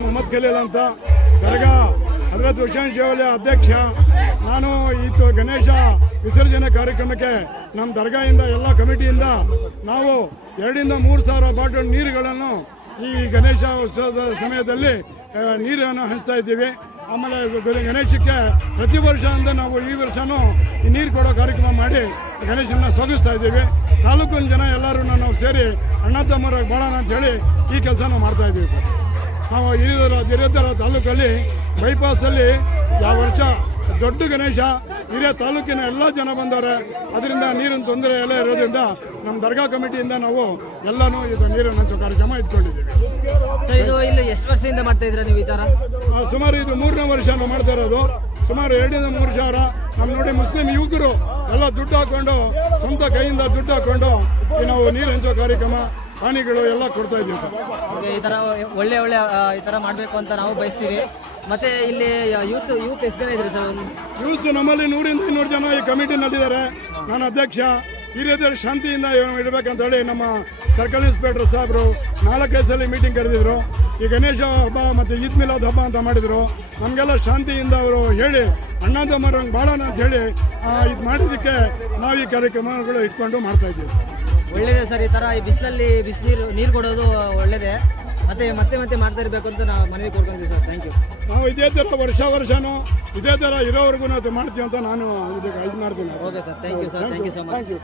ಮೊಹಮ್ಮದ್ ಖಲೀಲ್ ಅಂತ ದರ್ಗಾ ಹಜರತ್ ಹುಸೇನ್ ಶೇವಲಿ ಅಧ್ಯಕ್ಷ. ನಾನು ಈ ಗಣೇಶ ವಿಸರ್ಜನೆ ಕಾರ್ಯಕ್ರಮಕ್ಕೆ ನಮ್ಮ ದರ್ಗಾಯಿಂದ, ಎಲ್ಲ ಕಮಿಟಿಯಿಂದ ನಾವು ಎರಡರಿಂದ ಮೂರು ಸಾವಿರ ಬಾಟಲ್ ನೀರುಗಳನ್ನು ಈ ಗಣೇಶ ಉತ್ಸವದ ಸಮಯದಲ್ಲಿ ನೀರನ್ನು ಹಂಚ್ತಾ ಇದ್ದೀವಿ. ಆಮೇಲೆ ಗಣೇಶಕ್ಕೆ ಪ್ರತಿ ವರ್ಷ ಅಂದ್ರೆ ನಾವು ಈ ವರ್ಷನೂ ಈ ನೀರು ಕೊಡೋ ಕಾರ್ಯಕ್ರಮ ಮಾಡಿ ಗಣೇಶನ ಸ್ವಾಗತಿಸ್ತಾ ಇದ್ದೀವಿ. ತಾಲೂಕಿನ ಜನ ಎಲ್ಲರೂ ನಾವು ಸೇರಿ ಅಣ್ಣ ತಮ್ಮರ ಬಾಳೋಣ ಅಂತ ಹೇಳಿ ಈ ಕೆಲಸ ಮಾಡ್ತಾ ಇದ್ದೀವಿ ನಾವು ಇಳಿದರ ಹಿರಿಯರ ತಾಲೂಕಲ್ಲಿ ಬೈಪಾಸಲ್ಲಿ ಯಾವ ವರ್ಷ ದೊಡ್ಡ ಗಣೇಶ ಹಿರಿಯ ತಾಲೂಕಿನ ಎಲ್ಲ ಜನ ಬಂದವರೆ. ಅದರಿಂದ ನೀರಿನ ತೊಂದರೆ ಎಲ್ಲ ಇರೋದ್ರಿಂದ ನಮ್ಮ ದರ್ಗಾ ಕಮಿಟಿಯಿಂದ ನಾವು ಎಲ್ಲನೂ ಇದು ನೀರನ್ನು ಹಂಚೋ ಕಾರ್ಯಕ್ರಮ ಇಟ್ಕೊಂಡಿದ್ದೀವಿ. ಇದು ಇಲ್ಲಿ ಎಷ್ಟು ವರ್ಷದಿಂದ ಮಾಡ್ತಾ ನೀವು ಈ ಥರ? ಸುಮಾರು ಇದು ಮೂರನೇ ವರ್ಷ ನಾವು ಮಾಡ್ತಾ ಇರೋದು. ಸುಮಾರು ಎರಡರಿಂದ ಮೂರು ಸಾವಿರ. ನಮ್ಮ ನೋಡಿ ಮುಸ್ಲಿಂ ಯುವಕರು ಎಲ್ಲ ದುಡ್ಡು ಹಾಕೊಂಡು ಸ್ವಂತ ಕೈಯಿಂದ ದುಡ್ಡು ಹಾಕೊಂಡು ನಾವು ನೀರು ಹಂಚೋ ಕಾರ್ಯಕ್ರಮ ಪಾನಿಗಳು ಎಲ್ಲ ಕೊಡ್ತಾ ಇದೀವಿ ಸರ್. ಹಾಗೆ ಈ ತರ ಒಳ್ಳೆ ಒಳ್ಳೆ ಆ, ಈ ತರ ಮಾಡಬೇಕು ಅಂತ ನಾವು ಬಯಸ್ತೀವಿ. ಮತ್ತೆ ಇಲ್ಲಿ ಯೂತ್ ಯೂತ್ ಎಷ್ಟು ಜನ ಇದ್ರಿ ಸರ್? ಯೂತ್ ಯೂಸ್ ನಮ್ಮಲ್ಲಿ ನೂರಿಂದ ಇನ್ನೂರು ಜನ ಈ ಕಮಿಟಿನಲ್ಲಿದ್ದಾರೆ ನಾನು ಅಧ್ಯಕ್ಷ. ಹಿರಿಯರು ಶಾಂತಿಯಿಂದ ಇಡಬೇಕಂತ ಹೇಳಿ ನಮ್ಮ ಸರ್ಕಲ್ ಇನ್ಸ್ಪೆಕ್ಟರ್ ಸಾಹೇಬರು ನಾಲ್ಕೈದು ಸಲ ಮೀಟಿಂಗ್ ಕರೆದಿದ್ರು. ಈ ಗಣೇಶ ಹಬ್ಬ ಮತ್ತು ಈದ್ ಮಿಲಾದ್ ಹಬ್ಬ ಅಂತ ಮಾಡಿದ್ರು. ನಮಗೆಲ್ಲ ಶಾಂತಿಯಿಂದ ಅವರು ಹೇಳಿ ಅಣ್ಣ ತಮ್ಮರಂಗೆ ಬಾಳೋಣ ಅಂತ ಹೇಳಿ ಇದು ಮಾಡಿದ್ದಕ್ಕೆ ನಾವು ಈ ಕಾರ್ಯಕ್ರಮಗಳು ಇಟ್ಕೊಂಡು ಮಾಡ್ತಾ ಇದ್ದೀವಿ ಸರ್. ಒಳ್ಳೇದೇ ಸರ್ ಈ ತರ ಈ ಬಿಸಿಲಲ್ಲಿ ಬಿಸಿನೀರು ನೀರು ಕೊಡೋದು ಒಳ್ಳೇದೇ. ಮತ್ತೆ ಮತ್ತೆ ಮತ್ತೆ ಮಾಡ್ತಾ ಇರಬೇಕು ಅಂತ ನಾವು ಮನವಿ ಕೊಡ್ಕೊಂತೀವಿ ಸರ್ ಥ್ಯಾಂಕ್ ಯು ನಾವು ಇದೇ ಥರ ವರ್ಷ ವರ್ಷನೂ ಇದೇ ಥರ ಇರೋವರೆಗೂ ನಾವು ಮಾಡ್ತೀವಿ ಅಂತ ನಾನು ಇದಕ್ಕೆ ಇದು ಮಾಡ್ತೀನಿ. Okay sir thank you sir thank you so much thank you